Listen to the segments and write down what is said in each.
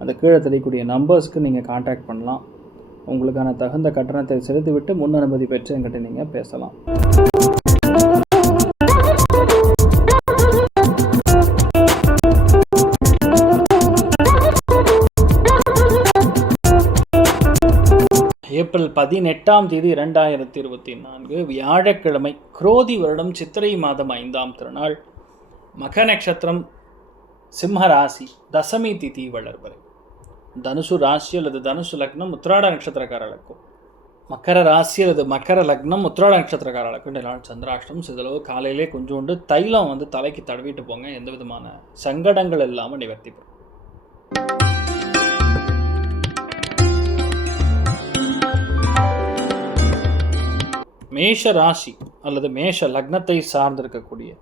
அந்த கீழே தெரியக்கூடிய நம்பர்ஸ்க்கு நீங்கள் காண்டாக்ட் பண்ணலாம். உங்களுக்கான தகுந்த கட்டணத்தை செலுத்திவிட்டு முன் அனுமதி பெற்று என்கிட்ட நீங்கள் பேசலாம். ஏப்ரல் பதினெட்டாம் தேதி இரண்டாயிரத்தி இருபத்தி நான்கு வியாழக்கிழமை குரோதி வருடம் சித்திரை மாதம் ஐந்தாம் திருநாள் மக நட்சத்திரம் சிம்ம ராசி தசமி திதி வளர்வரை. தனுசு ராசி அல்லது தனுசு லக்னம் உத்திராட நட்சத்திரக்காரர்களுக்கும். மக்கர ராசி அல்லது மக்கர லக்னம் உத்திராட நட்சத்திரக்காரர்களுக்கும். இந்த நாள் சந்திராஷ்டம் சிதளவு காலையிலே கொஞ்சோண்டு தைலம் வந்து தலைக்கு தடவிட்டு போங்க. எந்த விதமான சங்கடங்கள் இல்லாமல் நிவர்த்தி பெறும். மேஷ ராசி அல்லது மேஷ லக்னத்தை சார்ந்திருக்கக்கூடிய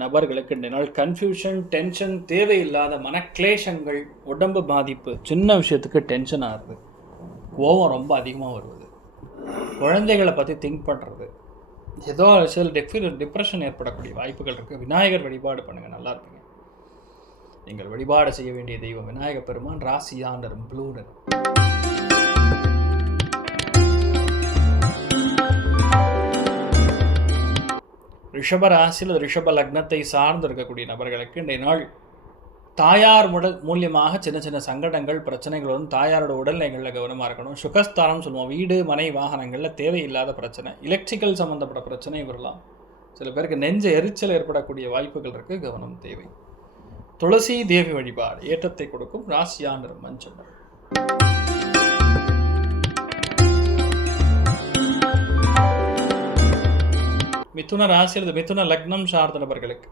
நபர்களுக்கு இந்த நாள் கன்ஃபியூஷன் டென்ஷன் தேவையில்லாத மனக்லேஷங்கள் உடம்பு பாதிப்பு சின்ன விஷயத்துக்கு டென்ஷன் ஆகுது. கோபம் ரொம்ப அதிகமாக வருவது குழந்தைகளை பற்றி திங்க் பண்ணுறது ஏதோ சில டெஃபி டிப்ரெஷன் ஏற்படக்கூடிய வாய்ப்புகள் இருக்குது விநாயகர் வழிபாடு பண்ணுங்கள் நல்லா இருப்பீங்க. நீங்கள் வழிபாடு செய்ய வேண்டிய தெய்வம் விநாயகர் பெருமான் ராசியாண்டரும் ப்ளூ ரிஷப ராசியில் ரிஷப லக்னத்தை சார்ந்து இருக்கக்கூடிய நபர்களுக்கு இன்றைய நாள் தாயார் உடல் மூலியமாக சின்ன சின்ன சங்கடங்கள் பிரச்சனைகள் வந்து தாயாரோட உடல்நிலைகளில் கவனமாக இருக்கணும். சுகஸ்தானம் சொல்லுவோம். வீடு மனை வாகனங்களில் தேவையில்லாத பிரச்சனை. எலக்ட்ரிக்கல் சம்மந்தப்பட்ட பிரச்சனை வரலாம் சில பேருக்கு நெஞ்ச எரிச்சல் ஏற்படக்கூடிய வாய்ப்புகள் இருக்குது கவனம் தேவை. துளசி தேவி வழிபாடு. ஏற்றத்தை கொடுக்கும். ராசியா மஞ்சள் மிதுன ராசி மிதுன லக்னம் சார்ந்த நபர்களுக்கு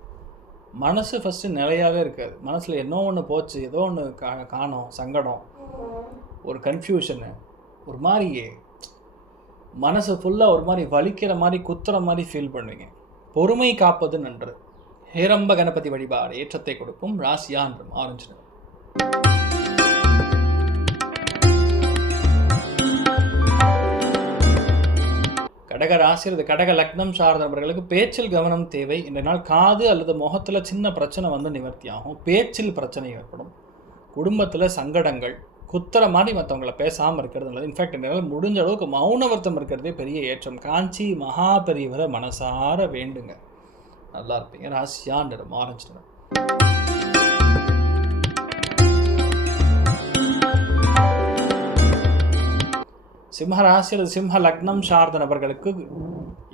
மனசு ஃபஸ்ட்டு நிலையாகவே இருக்காது. மனசில் என்ன ஒன்று போச்சு ஏதோ ஒன்று கா காணோம் சங்கடம் ஒரு கன்ஃபியூஷனு ஒரு மாதிரி மனசு ஃபுல்லாக ஒரு மாதிரி வலிக்கிற மாதிரி குத்துற மாதிரி ஃபீல் பண்ணுவீங்க. பொறுமை காப்பது நன்று. ஹேரம்ப கணபதி வழிபாடு ஏற்றத்தை கொடுக்கும் ராசியான்றும் ஆரஞ்சு கடக ராசி அல்லது கடக லக்னம் சார்ந்தவர்களுக்கு பேச்சில் கவனம் தேவை. இந்த நாள் காது அல்லது முகத்தில் சின்ன பிரச்சனை வந்து நிவர்த்தி ஆகும் பேச்சில் பிரச்சனை ஏற்படும். குடும்பத்தில் சங்கடங்கள் குத்துற மாதிரி மற்றவங்கள பேசாமல் இருக்கிறது நல்லது. இன்ஃபேக்ட் என்னால் முடிஞ்ச அளவுக்கு மௌனவர்த்தம் இருக்கிறதே பெரிய ஏற்றம். காஞ்சி மகா பெரியவரை மனசார வேண்டுங்க. நல்லா இருப்பீங்க. ராசியா நிறம் ஆரஞ்சு நிறம் சிம்ஹராசியில் சிம்ஹ அல்லது சிம்ம லக்னம் சார்ந்த நபர்களுக்கு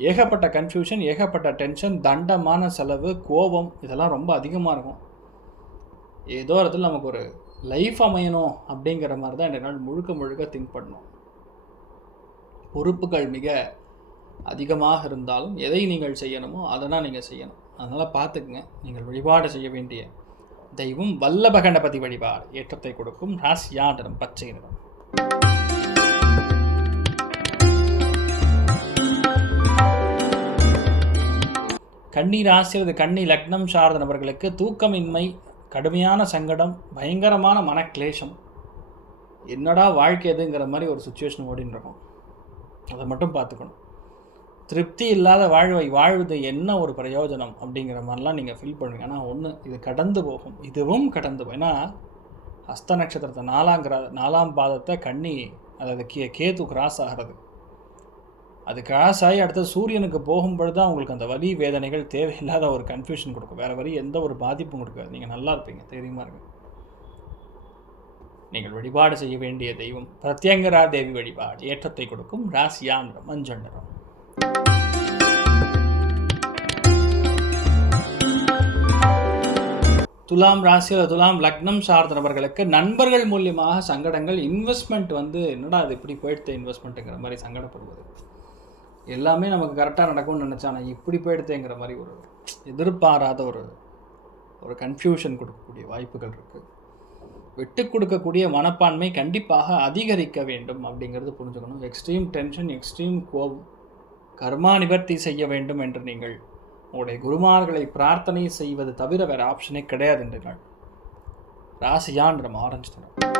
ஏகப்பட்ட கன்ஃபியூஷன் ஏகப்பட்ட டென்ஷன் தண்டமான செலவு கோபம் இதெல்லாம் ரொம்ப அதிகமாக இருக்கும். ஏதோ இடத்துல நமக்கு ஒரு லைஃப் அமையணும் அப்படிங்கிற மாதிரி தான் இந்த நாள் முழுக்க முழுக்க திங்க் பண்ணணும். பொறுப்புகள் மிக அதிகமாக இருந்தாலும் எதை நீங்கள் செய்யணுமோ அதை தான் நீங்கள் செய்யணும். அதனால் பார்த்துக்குங்க நீங்கள் வழிபாடு செய்ய வேண்டிய தெய்வம் வல்லபகணபதி வழிபாடு ஏற்றத்தை கொடுக்கும். ராசியா நிறம் பச்சை நிறம். கன்னி ராசி அல்லது கன்னி லக்னம் சார்ந்த நபர்களுக்கு தூக்கமின்மை கடுமையான சங்கடம் பயங்கரமான மனக்லேஷம். என்னடா வாழ்க்கை எதுங்கிற மாதிரி ஒரு சுச்சுவேஷன் ஓடின்னு இருக்கும். அதை மட்டும் பார்த்துக்கணும். திருப்தி இல்லாத வாழ்வை வாழ்வது என்ன ஒரு பிரயோஜனம் அப்படிங்கிற மாதிரிலாம் நீங்கள் ஃபீல் பண்ணுவீங்க. ஆனால் ஒன்று இது கடந்து போகும். இதுவும் கடந்து போகும். ஏன்னா ஹஸ்த நட்சத்திரத்தை நாலாம் கிரா நாலாம் பாதத்தை கண்ணி அதாவது கே கேது கிராஸ் ஆகிறது அது கிராஸ் ஆகி அடுத்தது சூரியனுக்கு போகும்பொழுது தான் உங்களுக்கு அந்த வலி வேதனைகள் தேவையில்லாத ஒரு கன்ஃபியூஷன் கொடுக்கும். வேறு வரி எந்த ஒரு பாதிப்பும் கொடுக்காது. நீங்கள் நல்லா இருப்பீங்க. தைரியமாக இருங்க. நீங்கள் வழிபாடு செய்ய வேண்டிய தெய்வம் பிரத்யங்கரா தேவி வழிபாடு. ஏற்றத்தை கொடுக்கும் ராசியா நிறம் மஞ்சள் நிறம். துலாம் ராசியில் துலாம் லக்னம் சார்ந்த நபர்களுக்கு நண்பர்கள் மூலியமாக சங்கடங்கள் இன்வெஸ்ட்மெண்ட் வந்து என்னடா அது இப்படி போயிடுத்த இன்வெஸ்ட்மெண்ட்டுங்கிற மாதிரி சங்கடப்படுவது. எல்லாமே நமக்கு கரெக்டாக நடக்கும்னு நினச்சா ஆனால் இப்படி போயிடுதேங்கிற மாதிரி ஒரு எதிர்பாராத ஒரு ஒரு கன்ஃபியூஷன் கொடுக்கக்கூடிய வாய்ப்புகள் இருக்குது விட்டு கொடுக்கக்கூடிய மனப்பான்மை கண்டிப்பாக அதிகரிக்க வேண்டும் அப்படிங்கிறது புரிஞ்சுக்கணும். எக்ஸ்ட்ரீம் டென்ஷன் எக்ஸ்ட்ரீம் கோபம் கர்மா நிவர்த்தி செய்ய வேண்டும் என்று நீங்கள் உங்களுடைய குருமார்களை பிரார்த்தனை செய்வது தவிர வேறு ஆப்ஷனே கிடையாது என்றால் ராசியான் நம்ம ஆரஞ்சு தரும்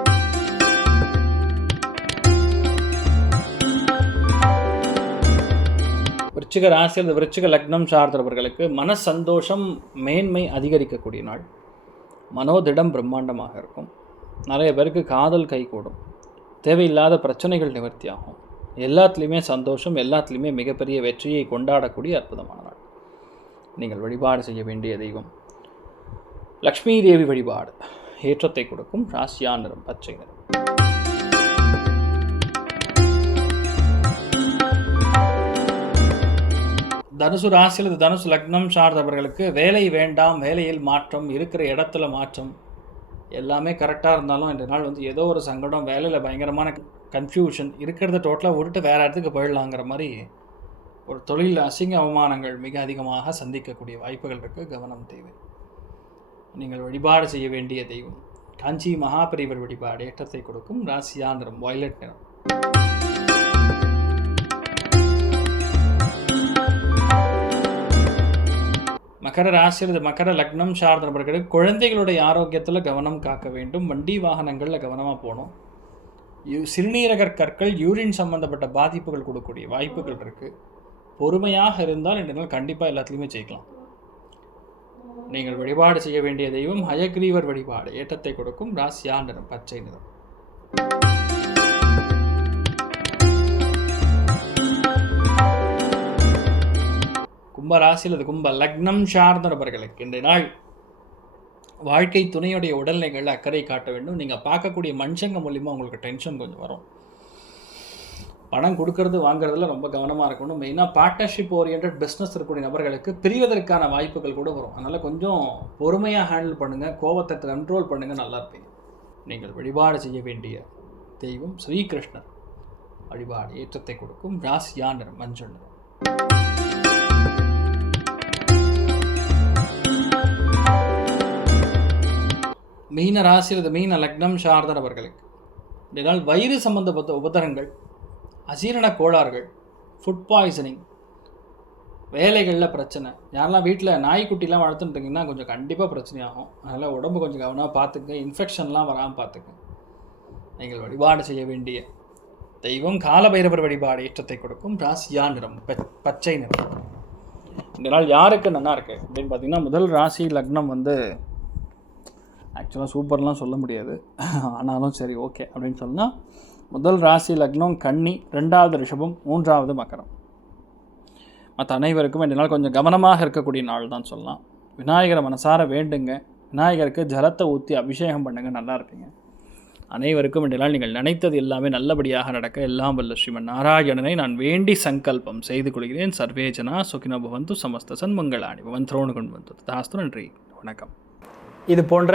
விருச்சிக ராசி அல்லது விருச்சிக லக்னம் சார்ந்தவர்களுக்கு மன சந்தோஷம் மேன்மை அதிகரிக்கக்கூடிய நாள். மனோதிடம் பிரம்மாண்டமாக இருக்கும். நிறைய பேருக்கு காதல் கைகூடும் தேவையில்லாத பிரச்சனைகள் நிவர்த்தியாகும். எல்லாத்துலேயுமே சந்தோஷம் எல்லாத்துலேயுமே மிகப்பெரிய வெற்றியை கொண்டாடக்கூடிய அற்புதமான நாள். நீங்கள் வழிபாடு செய்ய வேண்டிய தெய்வம். லக்ஷ்மி தேவி வழிபாடு. ஏற்றத்தை கொடுக்கும். ராசியா நிறம் பச்சை நிறம். தனுசு ராசியில் தனுசு லக்னம் சார்ந்தவர்களுக்கு வேலை வேண்டாம் வேலையில் மாற்றம் இருக்கிற இடத்துல மாற்றம் எல்லாமே கரெக்டாக இருந்தாலும் இந்த நாள் வந்து ஏதோ ஒரு சங்கடம் வேலையில் பயங்கரமான கன்ஃபியூஷன் இருக்கிறத டோட்டலாக விட்டுட்டு வேறு இடத்துக்கு போயிடலாங்கிற மாதிரி ஒரு தொழில் அசிங்க அவமானங்கள் மிக அதிகமாக சந்திக்கக்கூடிய வாய்ப்புகள் இருக்குது கவனம் தேவை. நீங்கள் வழிபாடு செய்ய வேண்டிய தெய்வம். காஞ்சி மகாபரிவர் வழிபாடு ஏற்றத்தை கொடுக்கும். ராசியா நிறம் வயலட் நிறம். மகர ராசி அல்லது மகர லக்னம் சார்ந்தவர்களுக்கு குழந்தைகளுடைய ஆரோக்கியத்தில் கவனம் காக்க வேண்டும். வண்டி வாகனங்களில் கவனமாக போகணும். யூ சிறுநீரகர் கற்கள் யூரின் சம்பந்தப்பட்ட பாதிப்புகள் கொடுக்கக்கூடிய வாய்ப்புகள் இருக்குது பொறுமையாக இருந்தால் இந்த நாள் கண்டிப்பாக எல்லாத்துலேயுமே ஜெயிக்கலாம். நீங்கள் வழிபாடு செய்ய வேண்டிய தெய்வம் ஹயக்ரீவர் வழிபாடு ஏற்றத்தை கொடுக்கும் ராசியா நிறம் பச்சை நிறம். கும்ப ராசி அல்லது கும்ப லக்னம் சார்ந்த நபர்களுக்கு இன்றைய நாள் வாழ்க்கை துணையுடைய உடல்நிலைகளில் அக்கறை காட்ட வேண்டும். நீங்கள் பார்க்கக்கூடிய மனுஷங்க மூலிமா உங்களுக்கு டென்ஷன் கொஞ்சம் வரும். பணம் கொடுக்கறது வாங்குறதுல ரொம்ப கவனமாக இருக்கணும். மெயினாக பார்ட்னர்ஷிப் ஓரியன்ட் பிஸ்னஸ் இருக்கக்கூடிய நபர்களுக்கு பிரிவதற்கான வாய்ப்புகள் கூட வரும். அதனால் கொஞ்சம் பொறுமையாக ஹேண்டில் பண்ணுங்கள் கோபத்தை கண்ட்ரோல் பண்ணுங்கள் நல்லா இருப்பீங்க. நீங்கள் வழிபாடு செய்ய வேண்டிய தெய்வம் ஸ்ரீகிருஷ்ணர் வழிபாடு ஏற்றத்தை கொடுக்கும். ராசியா நிறம் மஞ்சள் நிறம். மீன ராசி அல்லது மீன லக்னம் சார்ந்தவர்களுக்கு இதனால் வயிறு சம்பந்தப்பட்ட உபதரங்கள் அசீரண கோளாறுகள் ஃபுட் பாய்சனிங் வேலைகளில் பிரச்சனை. யாரெல்லாம் வீட்டில் நாய்க்குட்டிலாம் வளர்த்துட்டுருக்கீங்கன்னா கொஞ்சம் கண்டிப்பாக பிரச்சனையாகும். அதனால் உடம்பு கொஞ்சம் கவனமாக பார்த்துக்குங்க. இன்ஃபெக்ஷன்லாம் வராமல் பார்த்துக்குங்க. நீங்கள் வழிபாடு செய்ய வேண்டிய தெய்வம் காலபைரவர் வழிபாடு ஏற்றத்தை கொடுக்கும். ராசியா நிறம் பச்சை நிறம். இந்த நாள் யாருக்கு நல்லா இருக்கு? அப்படின்னு பார்த்தீங்கன்னா முதல் ராசி லக்னம் வந்து ஆக்சுவலாக சூப்பர்லாம் சொல்ல முடியாது. ஆனாலும் சரி ஓகே அப்படின்னு சொன்னால் முதல் ராசி லக்னம் கன்னி ரெண்டாவது ரிஷபம் மூன்றாவது மக்கரம் மற்ற அனைவருக்கும் இந்த நாள் கொஞ்சம் கவனமாக இருக்கக்கூடிய நாள் தான் சொல்லலாம். விநாயகரை மனசார வேண்டுங்க. விநாயகருக்கு ஜலத்தை ஊற்றி அபிஷேகம் பண்ணுங்க நல்லா இருப்பீங்க. அனைவருக்கும் இந்த நாள் நீங்கள் நினைத்தது எல்லாமே நல்லபடியாக நடக்க எல்லாம் வல்ல ஸ்ரீமன் நாராயணனை நான் வேண்டி சங்கல்பம் செய்து கொள்கிறேன். சர்வேஜனா சுகின பவந்து சமஸ்த சன்மங்களாணி பவன் திரோணு கொண்டு வந்து தாஸ்து நன்றி. வணக்கம். இது போன்ற